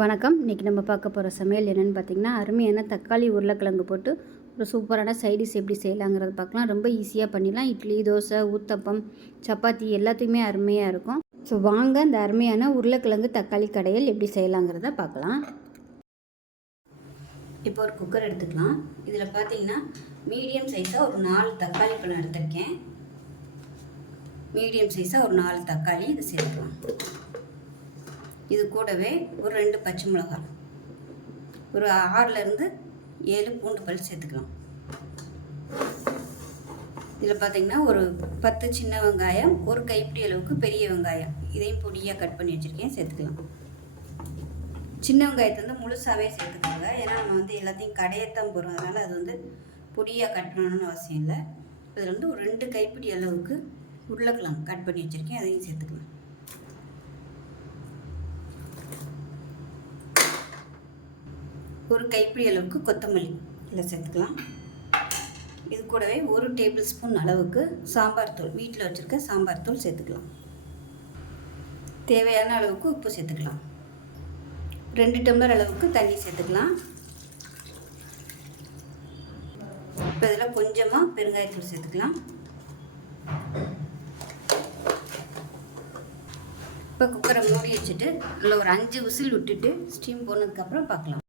வணக்கம். இன்றைக்கி நம்ம பார்க்க போகிற சமையல் என்னென்னு பார்த்திங்கன்னா அருமையான தக்காளி உருளைக்கிழங்கு போட்டு ஒரு சூப்பரான சைடிஷ் எப்படி செய்யலாங்கிறத பார்க்கலாம். ரொம்ப ஈஸியாக பண்ணிடலாம். இட்லி தோசை ஊத்தப்பம் சப்பாத்தி எல்லாத்துக்குமே அருமையாக இருக்கும். ஸோ வாங்க இந்த அருமையான உருளைக்கிழங்கு தக்காளி கடையில் எப்படி செய்யலாங்கிறத பார்க்கலாம். இப்போ ஒரு குக்கர் எடுத்துக்கலாம். இதில் பார்த்தீங்கன்னா மீடியம் சைஸாக ஒரு நாலு தக்காளி பழம் எடுத்திருக்கேன். மீடியம் சைஸாக ஒரு நாலு தக்காளி இதை சேர்த்துக்கலாம். இது கூடவே ஒரு ரெண்டு பச்சை மிளகாய். ஒரு ஆறுலேருந்து ஏழு பூண்டு பல் சேர்த்துக்கலாம். இதில் பார்த்தீங்கன்னா ஒரு பத்து சின்ன வெங்காயம் ஒரு கைப்பிடி அளவுக்கு பெரிய வெங்காயம். இதையும் பொடியாக கட் பண்ணி வச்சுருக்கேன் சேர்த்துக்கலாம். சின்ன வெங்காயத்தை வந்து முழுசாகவே சேர்த்துக்கோங்க. ஏன்னா நம்ம வந்து எல்லாத்தையும் கடையத்தான் போகிறோம் அதனால் அது வந்து பொடியாக கட் பண்ணணும்னு அவசியம் இல்லை. இதில் வந்து ஒரு ரெண்டு கைப்பிடி அளவுக்கு உருளைக்கிழங்கு கட் பண்ணி வச்சுருக்கேன். அதையும் சேர்த்துக்கலாம். ஒரு கைப்பிடி அளவுக்கு கொத்தமல்லி இதில் சேர்த்துக்கலாம். இது கூடவே ஒரு டேபிள் ஸ்பூன் அளவுக்கு சாம்பார் தூள் வீட்டில் வச்சுருக்க சாம்பார் தூள் சேர்த்துக்கலாம். தேவையான அளவுக்கு உப்பு சேர்த்துக்கலாம். ரெண்டு டம்ளர் அளவுக்கு தண்ணி சேர்த்துக்கலாம். இப்போ இதில் கொஞ்சமாக பெருங்காயத்தூள் சேர்த்துக்கலாம். இப்போ குக்கரை மூடி வச்சுட்டு நல்லா ஒரு அஞ்சு விசில் விட்டுட்டு ஸ்டீம் போனதுக்கப்புறம் பார்க்கலாம்.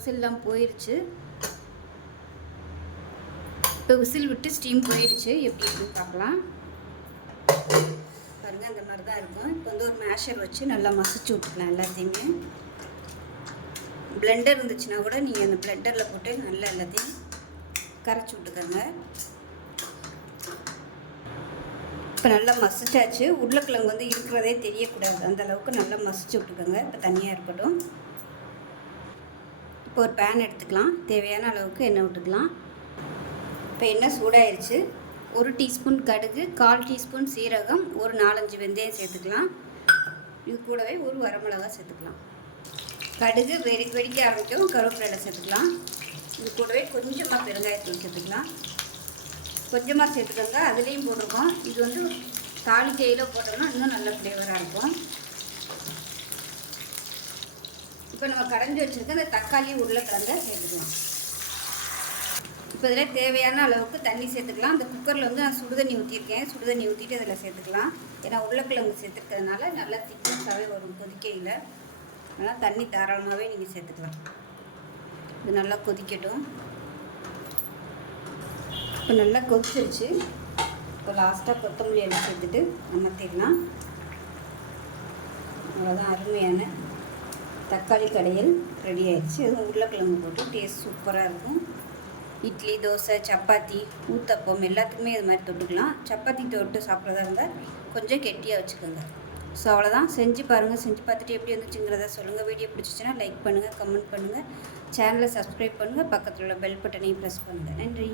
இப்போ விசில்லாம் போயிடுச்சு இப்போ விசில் விட்டு ஸ்டீம் போயிடுச்சு எப்படி இருக்குன்னு பார்க்கலாம். பாருங்க அந்த மாதிரி தான் இருக்கும். இப்போ வந்து ஒரு மேஷர் வச்சு நல்லா மசிச்சு விட்டுக்கலாம் எல்லாத்தையுமே. பிளெண்டர் இருந்துச்சுன்னா கூட நீங்கள் அந்த பிளெண்டரில் போட்டு நல்லா எல்லாத்தையும் கரைச்சி விட்டுக்கோங்க. இப்போ நல்லா மசிச்சாச்சு. உருளைக்கிழங்கு வந்து இருக்கிறதே தெரியக்கூடாது. அந்த அளவுக்கு நல்லா மசிச்சு விட்டுக்கோங்க. இப்போ தனியாக இருக்கட்டும். இப்போ ஒரு பேன் எடுத்துக்கலாம். தேவையான அளவுக்கு எண்ணெய் விட்டுக்கலாம். இப்போ எண்ணெய் சூடாயிருச்சு. ஒரு டீஸ்பூன் கடுகு கால் டீஸ்பூன் சீரகம் ஒரு நாலஞ்சு வெந்தயம் சேர்த்துக்கலாம். இது கூடவே ஒரு வரமிளகா சேர்த்துக்கலாம். கடுகு வெறி வெடிக்க ஆரம்பிக்கும். கருவேப்பிலை சேர்த்துக்கலாம். இது கூடவே கொஞ்சமாக பெருங்காயத்தூள் சேர்த்துக்கலாம். கொஞ்சமாக சேர்த்துக்கோங்க. அதுலேயும் போட்டிருக்கோம். இது வந்து தாளிக்கையில் போட்டோம்னா இன்னும் நல்ல ஃப்ளேவராக இருக்கும். இப்போ நம்ம கடைஞ்சி வச்சுருக்க அந்த தக்காளி உருளைக்கிழங்க சேர்த்துக்கலாம். இப்போ இதில் தேவையான அளவுக்கு தண்ணி சேர்த்துக்கலாம். அந்த குக்கரில் வந்து நான் சுடுதண்ணி ஊற்றிருக்கேன் சுடுதண்ணி ஊற்றிட்டு அதில் சேர்த்துக்கலாம். ஏன்னா உருளைக்கிழங்கு சேர்த்துருக்கிறதுனால நல்லா திக்னஸாகவே வரும் கொதிக்கையில். அதனால் தண்ணி தாராளமாகவே நீங்கள் சேர்த்துக்கலாம். இது நல்லா கொதிக்கட்டும். இப்போ நல்லா கொதிச்சிருச்சு. இப்போ லாஸ்ட்டாக கொத்தமல்லி எல்லாம் சேர்த்துட்டு அமர்த்திடலாம் அவ்வளோதான் அருமையான தக்காளி கடையில் ரெடி ஆயிடுச்சு. அதுவும் உருளைக்கிழங்கு போட்டு டேஸ்ட் சூப்பராக இருக்கும். இட்லி தோசை சப்பாத்தி ஊத்தப்பம் எல்லாத்துக்குமே இது மாதிரி தொட்டுக்கலாம். சப்பாத்தி தொட்டு சாப்பிட்றதா இருந்தால் கொஞ்சம் கெட்டியாக வச்சுக்கோங்க. ஸோ அவ்வளோதான் செஞ்சு பாருங்கள் செஞ்சு பார்த்துட்டு எப்படி வந்துச்சுங்கிறத சொல்லுங்கள் வீடியோ பிடிச்சிச்சின்னா லைக் பண்ணுங்கள் கமெண்ட் பண்ணுங்கள் சேனலை சப்ஸ்கிரைப் பண்ணுங்கள் பக்கத்தில் உள்ள பெல் பட்டனையும் ப்ரெஸ் பண்ணுங்கள் நன்றி.